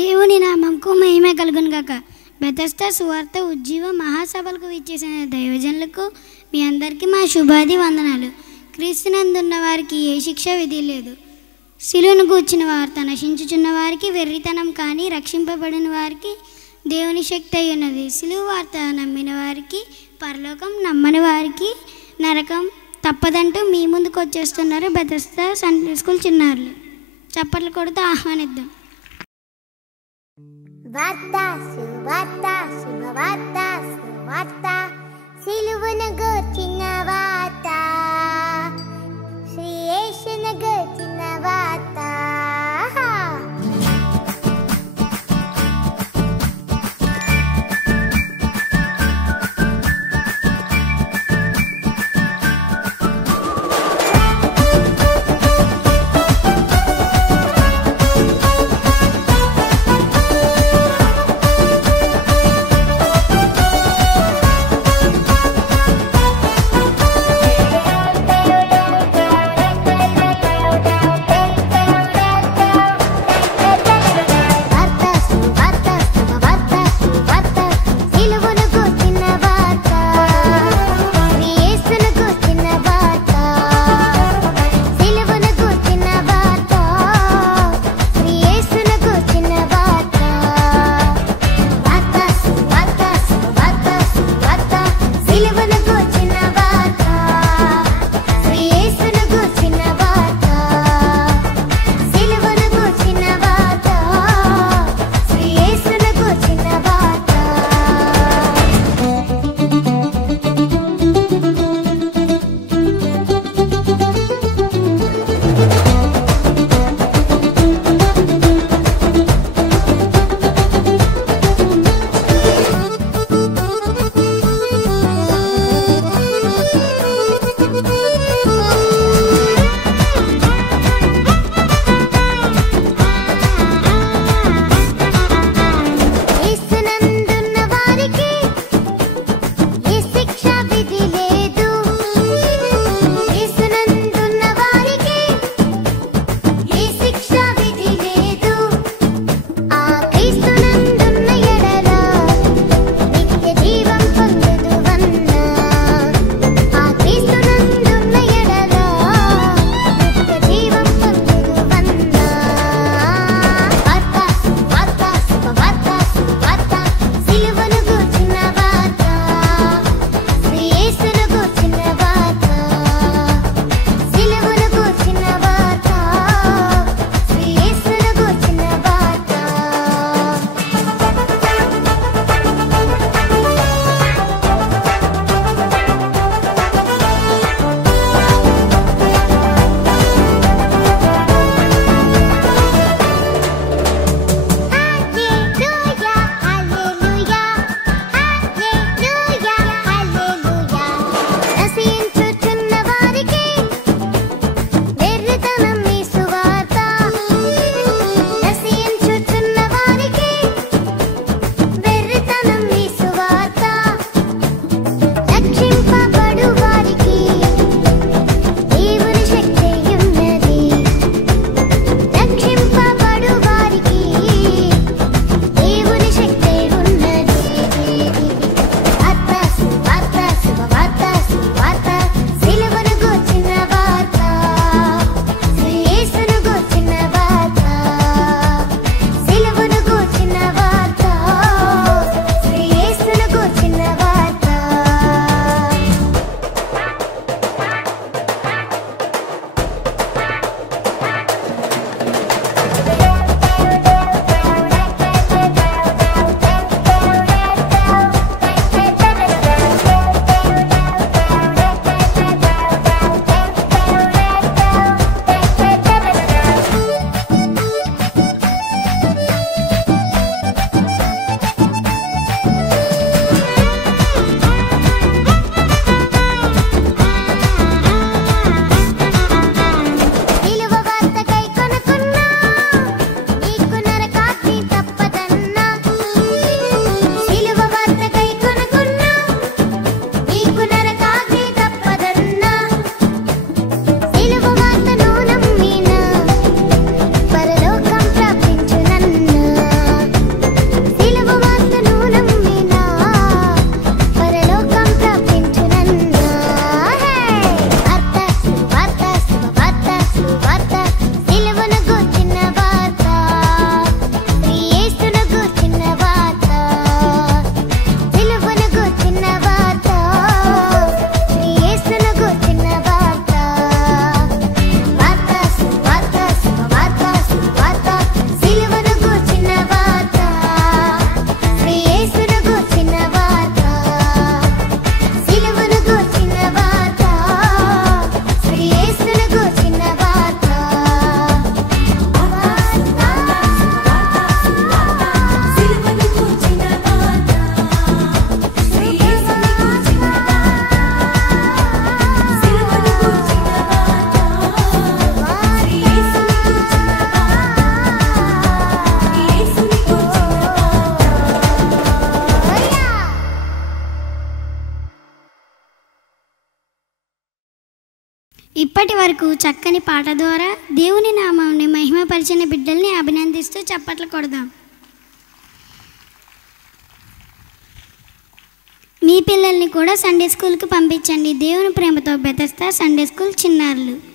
దేవుని నామంకు మహిమ కలుగును గాక. బెతెస్దా సువార్త ఉజ్జీవ మహాసభలకు విచ్చేసిన దైవజనులకు మీ అందరికీ మా శుభాది వందనాలు. క్రీస్తునందున్న వారికి ఏ శిక్ష విధి లేదు. శిలువను గూర్చిన వార్త నశించుచున్న వారికి వెర్రితనం కానీ, రక్షింపబడిన వారికి దేవుని శక్తి అయి ఉన్నది. శిలువ వార్త నమ్మిన వారికి పరలోకం, నమ్మని వారికి నరకం తప్పదంటూ మీ ముందుకు వచ్చేస్తున్నారు బెతెస్దా సండే స్కూల్ చిన్నారులు. చప్పట్లు కొడుతూ ఆహ్వానిద్దాం. వార్త సువార్త శుభవార్త సువార్త సిలువను గూర్చిన వార్త, శ్రీ యేసును గూర్చిన వార్త. ఇప్పటి వరకు చక్కని పాట ద్వారా దేవుని నామాన్ని మహిమపరిచిన బిడ్డల్ని అభినందిస్తూ చప్పట్లు కొడదాం. మీ పిల్లల్ని కూడా సండే స్కూల్కి పంపించండి. దేవుని ప్రేమతో బెతెస్దా సండే స్కూల్ చిన్నారులు.